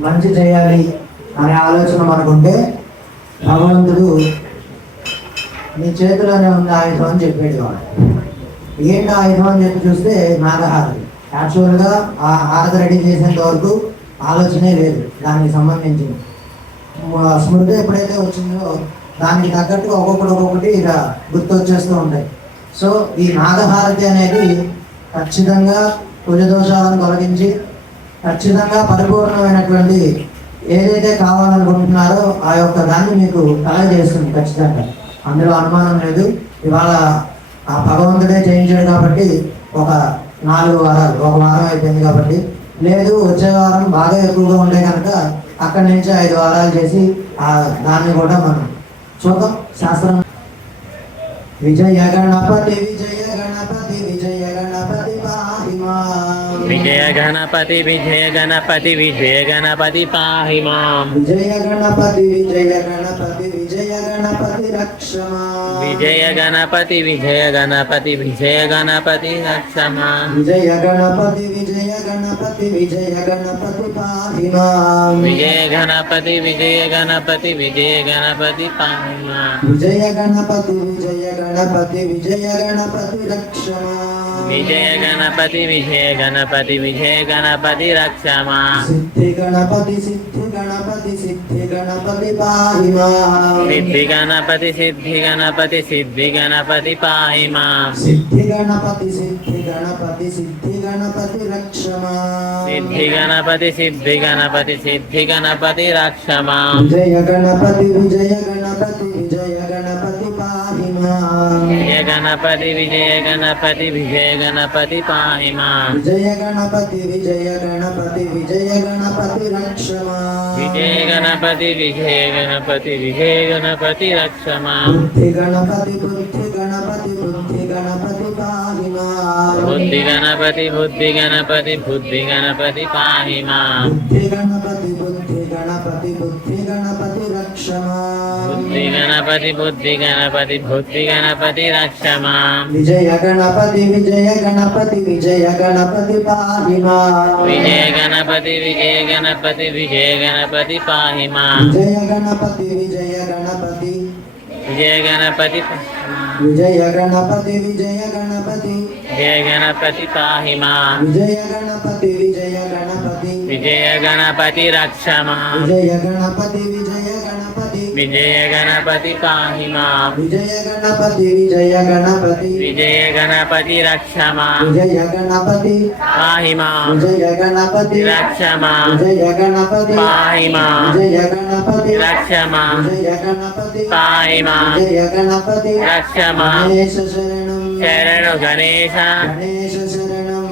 మంచి చేయాలి అనే ఆలోచన మనకుంటే భగవంతుడు నీ చేతిలోనే ఉంది ఆయుధం అని చెప్పేది వాడు. ఏంటి ఆయుధం అని చెప్పి చూస్తే నాగహారతి. యాక్చువల్గా ఆ హారతి రెడీ చేసేంత వరకు ఆలోచనే లేదు దానికి సంబంధించింది. స్మృతి ఎప్పుడైతే వచ్చిందో దానికి తగ్గట్టుగా ఒక్కొక్కటి ఒక్కొక్కటి ఇలా గుర్తు వచ్చేస్తూ ఉంటాయి. సో ఈ నాగహారతి అనేది ఖచ్చితంగా కుజదోషాలను తొలగించి ఖచ్చితంగా పరిపూర్ణమైనటువంటి ఏదైతే కావాలనుకుంటున్నారో ఆ యొక్క దాన్ని మీకు కలగజేస్తుంది ఖచ్చితంగా. అందులో అనుమానం లేదు. ఇవాళ ఆ భగవంతుడే చేయించాడు కాబట్టి ఒక నాలుగు వారాలు ఒక వారం అయిపోయింది కాబట్టి. లేదు వచ్చే వారం బాగా ఎక్కువగా ఉండే కనుక అక్కడి నుంచి ఐదు వారాలు చేసి ఆ దాన్ని కూడా మనం చూద్దాం. శాస్త్రం విజయ గణపతి విజయ గణపతి విజయ గణపతి పాహి మాం. విజయ గణపతి విజయ గణపతి విజయ గణపతి పాహి మాం విజయ గణపతి విజయ గణపతి గణపతి రక్ష మాం. విజయ గణపతి విజయ గణపతి విజయ గణపతి రక్ష మాం విజయ గణపతి విజయ గణపతి విజయ గణపతి పాహి మాం. విజయ గణపతి విజయ గణపతి విజయ గణపతి పాహి మాం విజయ గణపతి విజయ గణపతి విజయ గణపతి రక్ష మాం. విజయ గణపతి విజయ గణపతి విజయ గణపతి రక్ష మాం సిద్ధి గణపతి సిద్ధి గణపతి సిద్ధి గణపతి పాహి మాం. సిద్ధి గణపతి సిద్ధి గణపతి సిద్ధి గణపతి పాహి మాం సిద్ధి గణపతి సిద్ధి గణపతి సిద్ధి గణపతి రక్ష మాం. సిద్ధి గణపతి సిద్ధి గణపతి సిద్ధి గణపతి రక్ష మాం విజయ గణపతి విజయ గణపతి గణపతి విజయ గణపతి విజయ గణపతి పాహి మాం విజయ గణపతి విజయ గణపతి విజయ గణపతి రక్ష మాం. విజయ గణపతి విజయ గణపతి విజయ గణపతి రక్ష మాం బుద్ధి గణపతి బుద్ధి గణపతి బుద్ధి గణపతి పాహి మాం. బుద్ధి గణపతి బుద్ధి గణపతి బుద్ధి గణపతి మాం గణపతి బుద్ధి గణపతి గణపతి బుద్ధి గణపతి బుద్ధి గణపతి రక్ష మాం విజయ గణపతి విజయ గణపతి విజయ గణపతి పాహి మాం. విజయ గణపతి విజయ గణపతి విజయ గణపతి పాహి మాం విజయ గణపతి విజయ గణపతి విజయ గణపతి విజయ గణపతి విజయ గణపతి విజయ గణపతి పాహి మాం విజయ గణపతి విజయ గణపతి విజయ గణపతి రక్ష మాం విజయ గణపతి విజయ గణపతి పాహి మాం విజయ గణపతి విజయ గణపతి విజయ గణపతి రక్ష మాం విజయ గణపతి పాహి మాం విజయ గణపతి రక్ష మాం విజయ గణపతి పాహి మాం విజయ గణపతి రక్ష మాం విజయ గణపతి పాహి మాం విజయ గణపతి రక్ష మాం గణేశ శరణం శరణు గణేశ గణేశ శరణం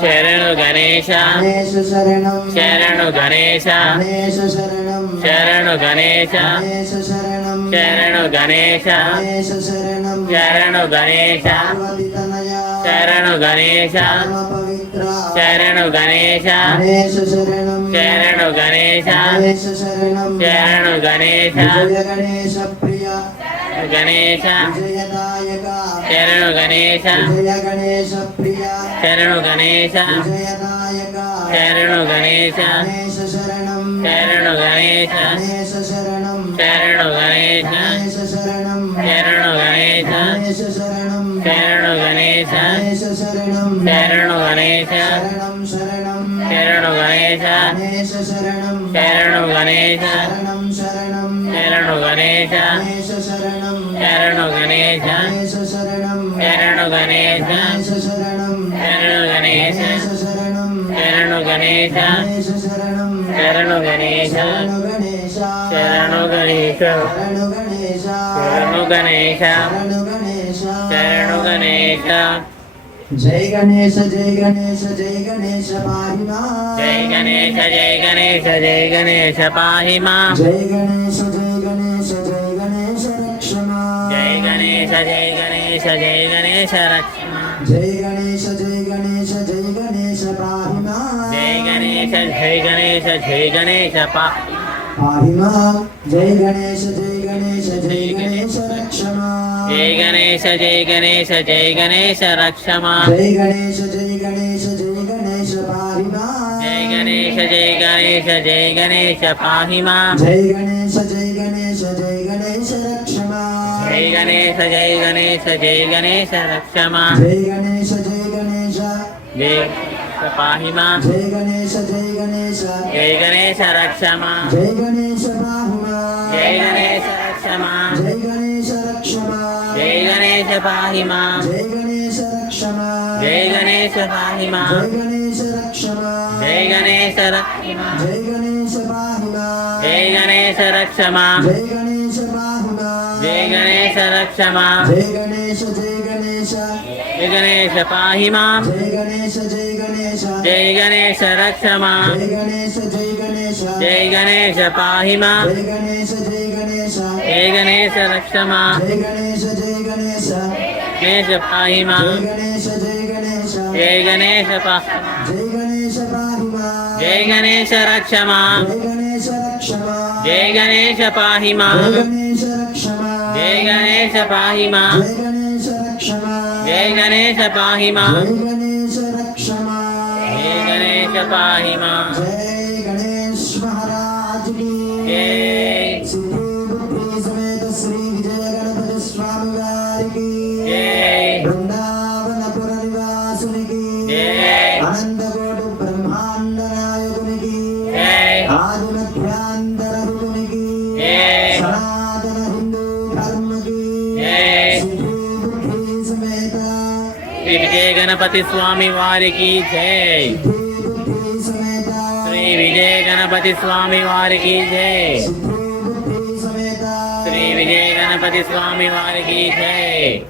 శరణు గణేశ. గణేశ శరణం. శరణు గణేశ. గణేశ శరణం. శరణు గణేశ. గణేశ శరణం. శరణు గణేశ. గణేశ శరణం. శరణు గణేశ. పార్వతి తనయా. శరణు గణేశ. పరమ పవిత్ర. శరణు గణేశ. గణేశ శరణం శరణు గణేశ గణేశ శరణం శరణు గణేశ విజయ గణేశ ప్రియ గణేశ విజయదాయక శరణు గణేశ విజయ గణేశ ప్రియ శరణు గణేశ విజయదాయక శరణు గణేశ గణేశ శరణం శరణు గణేశ గణేశ శరణం శరణు గణేశ గణేశ శరణం శరణు గణేశ గణేశ శరణం శరణు గణేశ గణేశ శరణం శరణు గణేశ శరణం శరణం శరణు గణేశ గణేశ శరణం శరణు గణేశ శరణం శరణం శరణు గణేశ గణేశ శరణం శరణు గణేశ గణేశ శరణం శరణు గణేశ గణేశ శరణం శరణు గణేశ గణేశ శరణం శరణు గణేశ గణేశ శరణం శరణు గణేశ శరణు గణేశ శరణు గణేశ శరణు గణేశ శరణు గణేశ శరణు గణేశ శరణు పాహిమా జై గణేశ జై గణేశ జై గణేశ రక్షమా జై గణేశ జై గణేశ జై గణేశ రక్షమా జై గణేశ జై గణేశ జై గణేశ పాహిమా జై గణేశ జై గణేశ జై గణేశ పాహిమా జై గణేశ జై గణేశ జై గణేశ రక్షమా జై గణేశ జై గణేశ జై గణేశ రక్షమా జై గణేశ జై గణేశ జై गणेश जय गणेश रक्ष मां जय गणेश जय गणेश जय गणेश रक्ष मां जय गणेश जय गणेश जय गणेश पाहि मां जय गणेश जय गणेश जय गणेश पाहि मां जय गणेश जय गणेश जय गणेश रक्ष मां जय गणेश जय गणेश जय गणेश रक्ष मां जय गणेश जय गणेश जय पाहि मां जय गणेश जय गणेश जय गणेश रक्ष मां जय गणेश पाहि मां जय गणेश रक्ष मां जय गणेश रक्ष मां जय गणेश पाहि मां जय गणेश रक्ष मां जय गणेश पाहि मां जय गणेश रक्ष मां जय गणेश रक्ष मां जय गणेश पाहि मां जय गणेश रक्ष मां जय गणेश पाहि मां जय गणेश रक्ष मां जय गणेश जय गणेश जय गणेश पाहि माँ जय गणेश जय गणेश जय गणेश रक्ष माँ जय गणेश जय गणेश जय गणेश पाहि माँ जय गणेश जय गणेश जय गणेश रक्ष माँ जय गणेश जय गणेश गणेश पाहि माँ जय गणेश जय गणेश जय गणेश पाहि जय गणेश पाहि माँ जय गणेश रक्ष माँ जय गणेश रक्ष माँ जय गणेश पाहि माँ जय गणेश रक्ष माँ जय गणेश पाहि माँ जय गणेश रक्ष मां जय गणेश पाहि मां जय गणेश रक्ष मां जय गणेश पाहि मां जय गणेश महाराज की जय గణపతి స్వామి వారికి జై. శ్రీ విజయ గణపతి స్వామి వారికి జై. శ్రీ విజయ గణపతి స్వామి వారికి జై.